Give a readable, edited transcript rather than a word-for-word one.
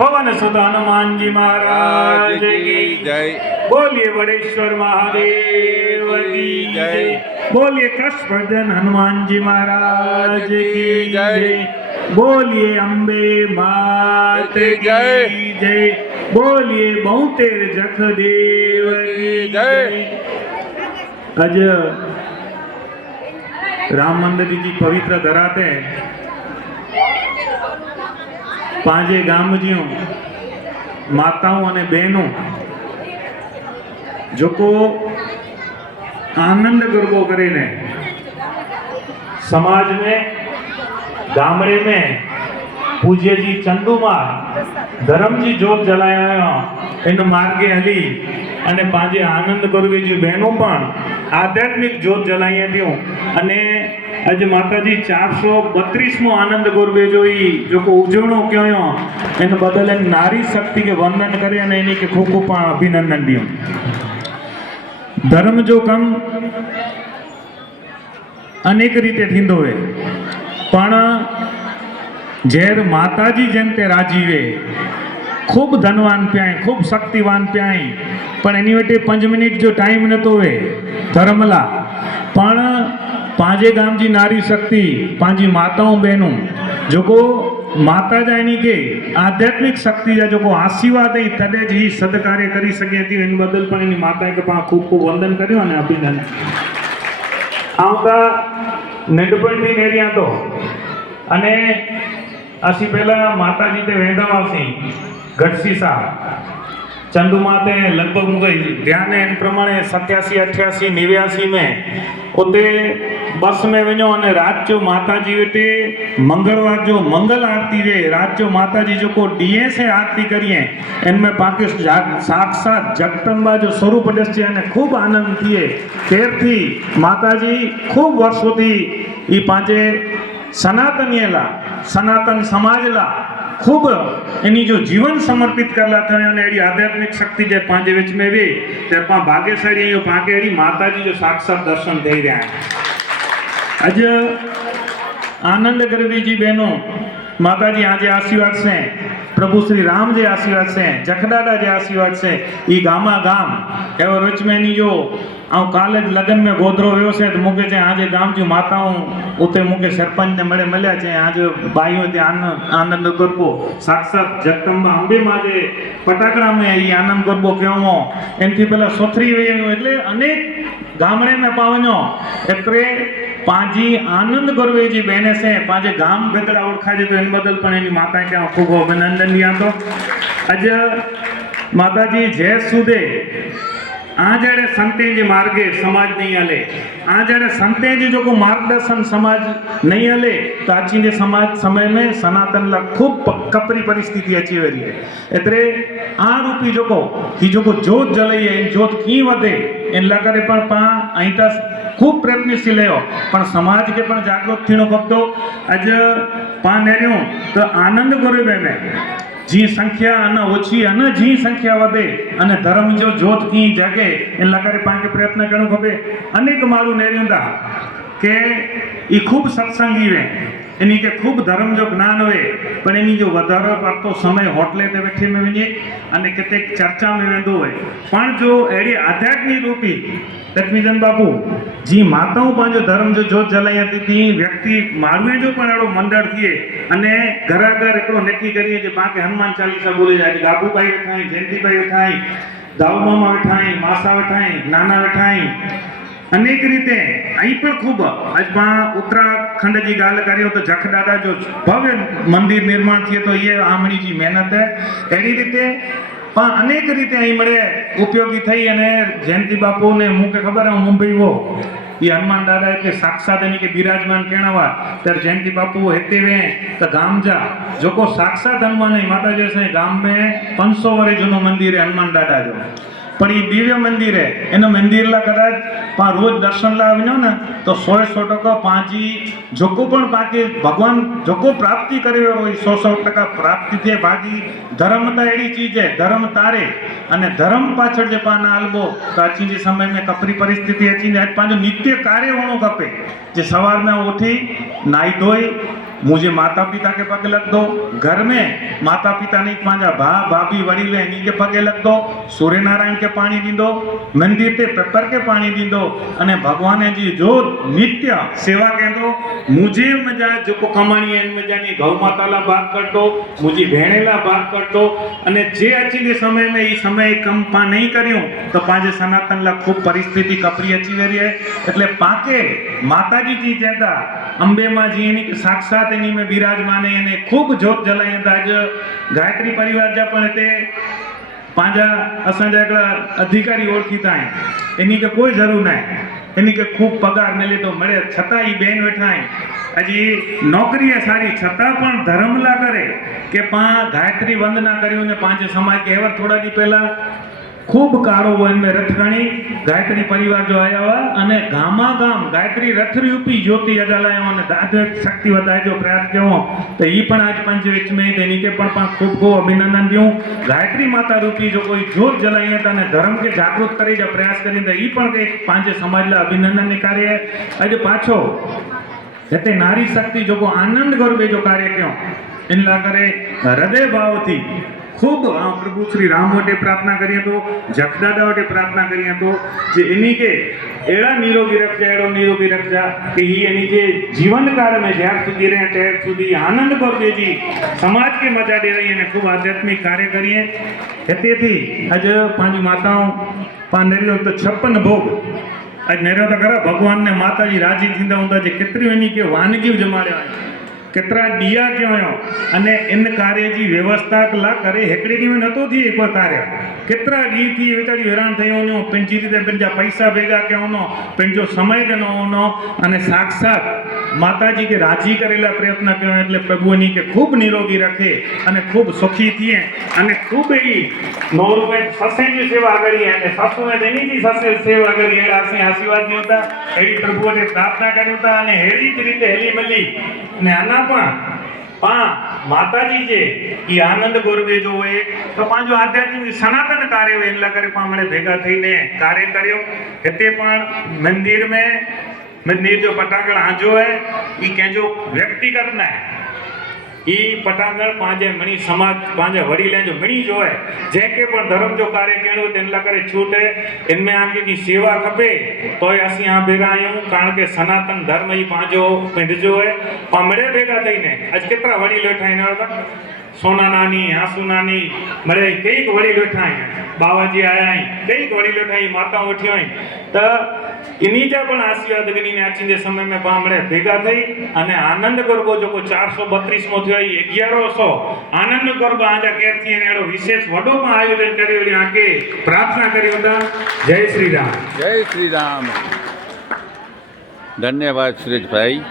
पवन सुत हनुमान जी महाराज की जय। बोलिए बड़ेश्वर महादेव की जय। बोलिए कृष्णवर्धन हनुमान जी महाराज की जय। बोलिए अम्बे मात की जय। बोलिए बहुतेर जखदेव की जय। आज राम मंदिर की पवित्र धराते पांचे गाम ज्यूं माताओं अने बहनों जो को आनंद गरबो करीने समाज में गामड़े में पूज्य जी चंदुमा धर्म जी जोत जलाया इन मार्गे हली अने पांचे आनंद गरबे जी बहनों पण आध्यात्मिक जोत जलाई थी अने आज माताजी 432मो आनंद गरबे जोई जो को उजवणो कयो इन बदल नारी शक्ति के वंदन करे अने एनी के खूब खूब अभिनंदन दियो। धर्म जो कम अनेक रीते थींदो है पण जेर माताजी जनते राजी वे खूब धनवान प्याई खूब शक्तिवान प्याई पण एनी वटे 5 मिनिट जो टाइम नतो वे धर्मला पण पांजे गाम जी नारी शक्ति पांजी माताओं बहनों जो को माता जानी के आध्यात्मिक शक्ति जा जो को आशीर्वाद है तदे जी सदकार्य करी सके थी इन बदल पण एनी माता के पा खूब खूब वंदन कर्यो अने अभिनंदन। आवता नंढपण थी नेरिया तो अने असी पहला माताजी ते वेंदा वासी गढ़सी साहब चंदू माते लगभग मुझे ध्यान है इन प्रमाणे 87, 88, 89 में उते बस में वञो अने रात जो माताजी वेटे मंगलवार जो मंगल आरती वे रात जो माताजी जो को डीए से आरती करिए इनमें पाके साक्षात जगदंबा जो स्वरूप दर्शे अने खूब आनंद थिए तेर थी माताजी खूब वर्षों थी ई पांचे सनातनीला सनातन समाज ला खूब एनी जो जीवन समर्पित करला था अने एडी आध्यात्मिक शक्ति जे पांजे विच में वे ते पा भाग्यशाली यो पाके एडी माताजी जो साक्षात दर्शन थई रह्या आज आनंद गरबी जी बहनों माताजी आज आशीर्वाद से प्रभु श्री राम जे आशीर्वाद से जखदादा जे आशीर्वाद से ई गामा गाम एवं रोच में नी जो आ कॉलेज लगन में गोदरो व्यो से तो मुके जे आज गाम जी माताओं उते मुके सरपंच ने मळे मळ्या छे आज बाईओ ते आनंद गरबो साक्षात जगदंबा अंबे माजे पटाकड़ा में ई आनंद गरबो केवो एनथी पहला सोथरी वेयो एटले अनेक गामड़े में पावनो एतरे पांजी आनंद गरबे जी बहने से पांजे गाम बेतरा ओळखा जे तो इन बदल पण एनी माता के खूब अभिनंदन दिया तो आज माताजी जय सुदे आजड़े संते जी मार्गे समाज नहीं हले आजड़े संते जी जो को मार्गदर्शन समाज नहीं हले तो आज जे समाज समय में सनातन ला खूब कपरी परिस्थिति अची वरी है एतरे आ रूपी जो को जोत जलाई है जोत की वधे इन ला करे पण पा अहींता खूब प्रयत्नशील है पण समाज के पण जागृत थीनो खपतो आज पा नेरियो तो आनंद गरबे में जी संख्या अना ओછી अना जी संख्या वधे अने धर्म जो जोत की जगे इन लकारे पाके प्रयत्न करणो खपे अनेक माळू नेरियुंदा के ई खूब सत्संगी वे एनी के खूब धर्म जो ज्ञान होए पण एनी जो वधारो पड़तो समय होटले ते बैठे में वने अने केतेक चर्चा में वेंदो होय पण जो एडी आध्यात्मिक रूपी लक्ष्मीचंद बापू जी माताओं पांजो धर्म जो जोत जलाई थी व्यक्ति माळवे जो पण एडो मंडळ थिए अने घर घर एकड़ो नक्की करिए जे पाके हनुमान चालीसा बोले जाए गाबूबाई वेठाई जयंतीबाई वेठाई दाऊ मामा वेठाई मासा वेठाई नाना वेठाई अनेक रीते अहीं पण खूब आज उत्तराखंड की गाल करियो तो जखदादा जो भव्य मंदिर निर्माण थिए तो ये आमणी जी मेहनत है एडी रीते पण अनेक रीते अहीं मळे उपयोगी थई अने जयंती बापू ने मुके खबर है मुंबई वो ये हनुमान दादा के साक्षात यानी के विराजमान केणावा तर जयंती बापू हेते वे तो गाम जा जो को साक्षात हनुमान माता जैसे गाम में 500 वर्ष जूनो मंदिर है हनुमान दादा जो पण ये दिव्य मंदिर है इन मंदिर ला कदाच पा रोज दर्शन ला आविनो ने तो 100% पांची जोको पण पाके भगवान जोको प्राप्ति करे होय 100% प्राप्ति थे बाकी धर्म तो एडी चीज है धर्म तारे अने धर्म पाछळ जे पाना आलबो तो आची जे समय में कपरी परिस्थिति अची ने पांजो नित्य कार्य होणो खपे जे सवार में उठी नाई धोई मुझे माता पिता के पग लग दो, घर में माता पिता नहीं पंहिंजा भाउ भाभी वडील इन्हीं के पगे लग दो, सूर्य नारायण के पाणी ॾींदो, मंदिर ते पेपर के पाणी ॾींदो अने भगवान जी जो नित्य सेवा कंदो। मुझे मजा जेको कमाणी आहिनि मुंहिंजी गौ माता लाइ भाग कढंदो, मुंहिंजी भेण लाइ भाग कढंदो अने जे अचींदे समय में ई समय कम पा नहीं करियो तो पंहिंजे सनातन लाइ खूब परिस्थिति कपरी अची वेरी है। એટલે પાકે માતાજી जी चवंदा अंबे मां जी यानी कि साक्षात इन्हीं में विराजमान है अने खूब जोत जलाईंदा। अॼु गायत्री परिवार जा पण हिते पंहिंजा असांजा हिकिड़ा अधिकारी ओळखीता आहिनि, इन्हीं खे कोई ज़रूरु न आहे, इन्हीं खे खूब पगार मिले थो मिले छतां ई बेन वेठा आहिनि। अजी नौकरी है सारी छतां पण धर्म ला करे के पां गायत्री वंदना करियूं ने पंहिंजे समाज के एवर थोड़ा ॾींहं पहिला खूब कारो वो इनमें रथ खणी गायत्री परिवार जो आया हुआ अने गामा गाम गायत्री रथ रूपी ज्योति अजलायो अने दादे शक्ति वधाए जो प्रयास कयो तो ई पण आज पंच विच में तेनी के पण खूब खूब अभिनंदन दियूं। गायत्री माता रूपी जो कोई ज्योत जलाई था ने धर्म के जागृत करे जो प्रयास करी तो ई पण के पांचे समाज ला अभिनंदन ने कार्य है। अज पाछो हिते नारी शक्ति जो को आनंद गरबे जो कार्य कयो इन ला करे हृदय भाव थी खूब प्रभु श्री राम वटे प्रार्थना करिए तो जखदादा वटे प्रार्थना करिए तो जे इन्हीं के एड़ा निरोगी रखजा एड़ो निरोगी रखजा कि ही इन्हीं के जीवन काल में ज्यार सुधी रहे त्यार सुधी आनंद गरबे जी समाज के मजा दे रही है खूब आध्यात्मिक कार्य करिए। हिते थी अज पांजी माताओं पा नेरियो तो 56 भोग अज नेरियो तो खरा भगवान ने माता जी राजी थींदा हुंदा जे केतरी इन्हीं के वानगियूं जमाड़िया आहिनि केतरा ॾीया कयो हुयो अने इन कार्य जी व्यवस्था ला करे हिकिड़े ॾींहं में नथो थिए कोई कार्य केतरा ॾींहं थी वीचारी हैरान थी वञो पंहिंजी रीते पंहिंजा पैसा भेगा कया हुनो पंहिंजो समय ॾिनो हुनो अने साक्षात माता जी के राजी करे लाइ प्रयत्न कयो એટલે પ્રભુ એની કે ખૂબ નિરોગી રખે અને ખૂબ સુખી થઈએ અને ખૂબ એવી 9 રૂપિયા સસેની સેવા કરી અને સાસુએ તેની જ સસે સેવા કરી એડા આસી આશીર્વાદ દીધા એવી પ્રભુને પ્રાર્થના કરી હતા અને એવી જ રીતે હેલી મળી અને આના પણ માતાજી જે ઈ આનંદ ગોરવે જો હોય તો પાંજો આધ્યાત્મિક સનાતન કાર્ય હોય એટલા કરે પણ મને ભેગા થઈને કાર્ય કર્યો એટલે પણ मंदिर जो पटाखड़ आजो है ये कंहिंजो व्यक्तिगत न है ई पटाखड़ पांजे मणी समाज पांजे वडीले जो मणी जो है जेके पण धर्म जो कार्य करणो तेन ला करे छूट है इनमें आके की सेवा खपे तो असीं यहाँ भेगा आयूं कारण के सनातन धर्म ही पांजो पिंड जो है पामड़े भेगा थईने अज केतरा वडील वेठा आहिनि सोना नानी आंसू नानी मरे कई वडील वेठा आहिनि बाबाजी आया आहिनि कई वडील वेठा आहिनि माताऊं वेठियूं आहिनि त इन्हीं जा पण आशीर्वाद गणी ने अचींदे समय में पामड़े भेगा थई अने आनंद गरबो जो 432 मो थियो 1100 आनंद गरबा आजा केर थी एड़ो विशेष वडो पण आयोजन कर्यो आके प्रार्थना कर्यो था। जय श्री राम। जय श्री राम। धन्यवाद सुरेश भाई।